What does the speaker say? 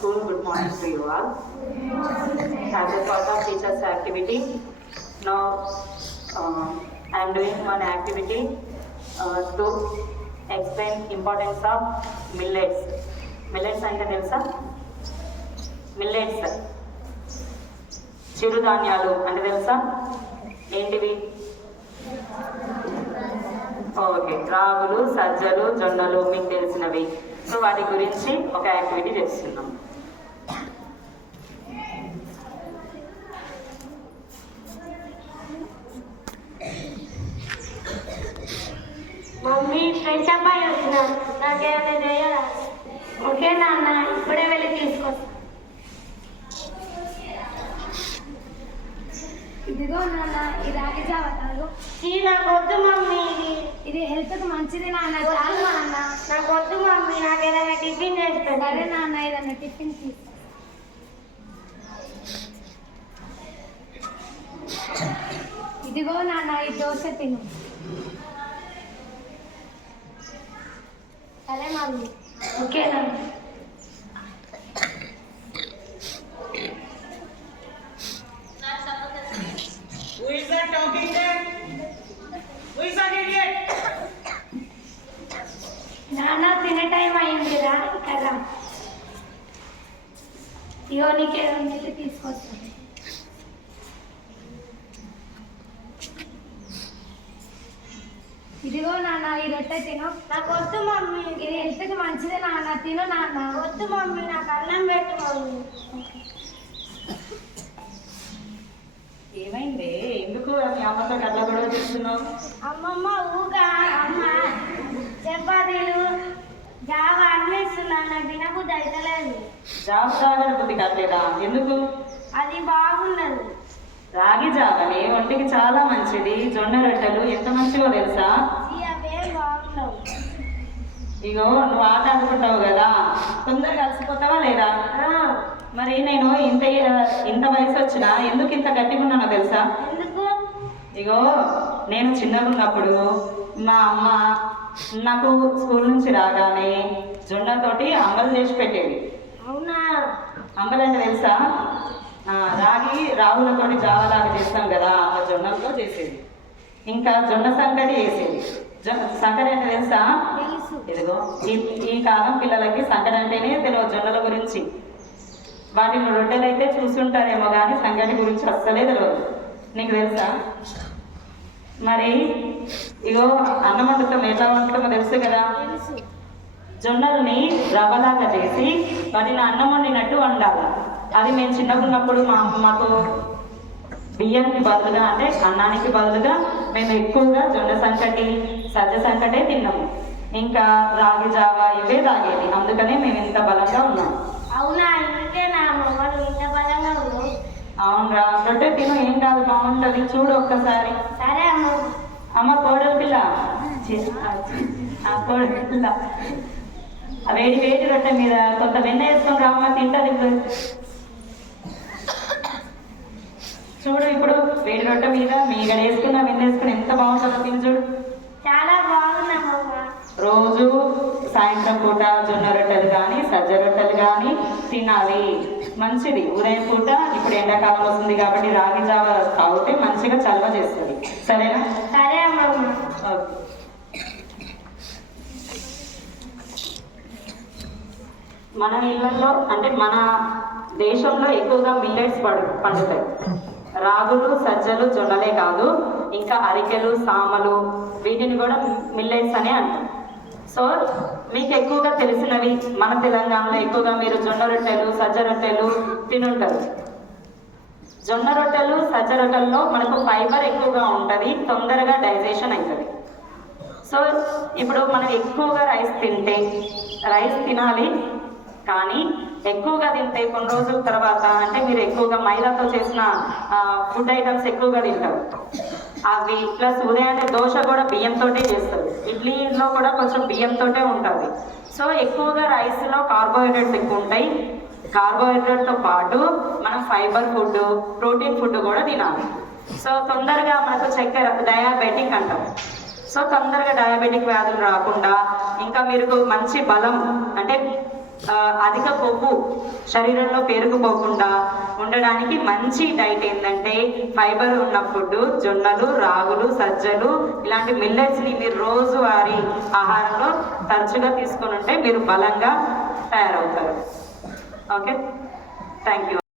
school, good morning to you all. As a part of teachers activity, now I am doing one activity to explain importance of millets. Millets అంటే తెలుసా? Millets చిరుధాన్యాలు అంటే తెలుసా? ఏంటివి? Okay, రాగులు, సజ్జలు, జొన్నలు మీకు తెలిసినవి. సో వాటి గురించి ఒక యాక్టివిటీ చేస్తున్నాం. మమ్మీ ఫ్రెష్ అప్ అయి వచ్చినా నాకేమైనా చేయాలా? ఓకే నాన్న, ఇప్పుడే వెళ్ళి తీసుకొస్తా. ఇదిగో నాన్న, ఈ రాగి జావ తాగు. నాకు వద్దు మమ్మీ, ఇది హెల్త్కి మంచిది నాన్న. చాలు నాన్న. నాకు వద్దు మమ్మీ, నాకు ఏదైనా టిఫిన్ చేసి పెట్టు. సరే నాన్న, ఏదన్నా టిఫిన్ తీసుకో. ఇదిగో నాన్న, ఈ దోశ తిను. సరే మమ్మీ. ఓకే నాన్న. Who is that talking there? Who is that idiot? నాన్న తినే టైం అయిందిరా కదా. ఇగో నీకేదో తీసుకొస్తాను. ఇదిగో నాన్న, ఈ రొట్టె తిను. నాకు వద్దు మమ్మీ, ఇది హెల్త్కి మంచిది నాన్న. తిను నాన్న. వద్దు మమ్మీ, నాకు అన్నం పెట్టు మమ్మీ. ఏమైంది? ఎందుకు మీ అమ్మతో అట్లా గొడవ చేస్తున్నావు? అమ్మమ్మ ఊగా అమ్మ చపాతీలు జావ అన్నీ ఇస్తున్నాను, నాకు తినబుద్ధి అయితలేదు. జాబ్ తాగని బుద్ధి కట్టలేదా? ఎందుకు? అది బాగుండదు. రాగి జావని ఒంటికి చాలా మంచిది. జొన్న రొట్టెలు ఎంత మంచివో తెలుసా? అవేం బాగుండవు. ఇగో నువ్వు ఆట ఆడుకుంటావు కదా, తొందరగా కలిసిపోతావా లేదా? మరి నేను ఇంత వయసు వచ్చినా ఎందుకు ఇంత గట్టిగా ఉన్నానో తెలుసా? ఎందుకు? ఇగో నేను చిన్నగా ఉన్నప్పుడు మా అమ్మ నాకు స్కూల్ నుంచి రాగానే జొన్నతోటి అంబలు చేసి పెట్టేది. అవునా? అంబలు అంటే తెలుసా? రాగులతోటి జావలాగా చేస్తాం కదా, ఆ జొన్నలతో చేసేది. ఇంకా జొన్న సంకటి వేసేది. సంకటి అంటే తెలుసా? తెలుసు. ఇదిగో ఈ కాలం పిల్లలకి సంకటి అంటేనే తెలియదు జొన్నల గురించి. వాటిని రొట్టెలు అయితే చూస్తుంటారేమో కానీ సంగటి గురించి అస్సలే తెలియదు. నీకు తెలుసా? మరి ఇగో అన్నం వండుతాం, ఎట్లా వండుతామో తెలుసు కదా. తెలుసు. జొన్నల్ని రవ్వలాగా చేసి వాటిని అన్నం వండినట్టు వండాలి. అది మేము చిన్నగా ఉన్నప్పుడు మాకు బియ్యానికి బదులుగా అంటే అన్నానికి బదులుగా మేము ఎక్కువగా జొన్న సంకటి, సజ్జ సంకటే తిన్నాము. ఇంకా రాగి జావ ఇవే తాగేది. అందుకనే మేము ఇంత బలంగా ఉన్నాం. అవునా? ఇంకే నా మొగలు ఇంత బలంగా ఉన్నావు. అవునరా, రొట్టె తిను, ఏం కాదు, బాగుంటుంది. చూడు ఒక్కసారి. సరే అమ్మ. అమ్మ కోడలి పిల్ల, కోడలి పిల్ల, వేడి వేడి రొట్టె మీద కొంత వెన్న వేసుకొని రామ్మ, తింటది. ఇప్పుడు చూడు, ఇప్పుడు వేడి రొట్టె మీద మీగడ వేసుకున్న వెన్న వేసుకుని ఎంత బాగుంటుందో తిని చూడు. చాలా బాగున్నామమ్మ. రోజు సాయంత్రం పూట జొన్న రొట్టెలు కానీ సజ్జ రొట్టెలు కానీ తినాలి, మంచిది. ఉదయం పూట ఇప్పుడు ఎండాకాలం వస్తుంది కాబట్టి రాగి జావ తాగితే మంచిగా చలవ చేస్తుంది. సరేనా? సరే అమ్మమ్మ. ఓకే. మన ఇళ్లలో అంటే మన దేశంలో ఎక్కువగా మిల్లెట్స్ పండుతాయి. రాగులు, సజ్జలు, జొన్నలే కాదు, ఇంకా అరికెలు, సామలు, వీటిని కూడా మిల్లెట్స్ అనే అంటారు. సో మీకు ఎక్కువగా తెలిసినవి మన తెలంగాణలో ఎక్కువగా మీరు జొన్న రొట్టెలు, సజ్జ రొట్టెలు తినుంటారు. జొన్న రొట్టెలు, సజ్జ రొట్టెల్లో మనకు ఫైబర్ ఎక్కువగా ఉంటుంది, తొందరగా డైజెషన్ అవుతుంది. సో ఇప్పుడు మనం ఎక్కువగా రైస్ తినాలి, కానీ ఎక్కువగా తింటే కొన్ని రోజుల తర్వాత అంటే మీరు ఎక్కువగా మైదాతో చేసిన ఫుడ్ ఐటమ్స్ ఎక్కువగా తింటారు. అవి ప్లస్ ఉదయాన్నే దోశ కూడా బియ్యంతో చేస్తారు, ఇడ్లీలో కూడా కొంచెం బియ్యంతో ఉంటుంది. సో ఎక్కువగా రైస్లో కార్బోహైడ్రేట్స్ ఎక్కువ ఉంటాయి. కార్బోహైడ్రేట్తో పాటు మనం ఫైబర్ ఫుడ్, ప్రోటీన్ ఫుడ్ కూడా తినాలి. సో తొందరగా మనకు చక్కెర, డయాబెటిక్ అంటాం. సో తొందరగా డయాబెటిక్ వ్యాధులు రాకుండా ఇంకా మీరు మంచి బలం అంటే అధిక కొవ్వు శరీరంలో పేరుకుపోకుండా ఉండడానికి మంచి డైట్ ఏంటంటే ఫైబర్ ఉన్న ఫుడ్, జొన్నలు, రాగులు, సజ్జలు ఇలాంటి మిల్లెట్స్ని మీరు రోజువారీ ఆహారంలో తరచుగా తీసుకొని ఉంటే మీరు బలంగా తయారవుతారు. Okay, thank you.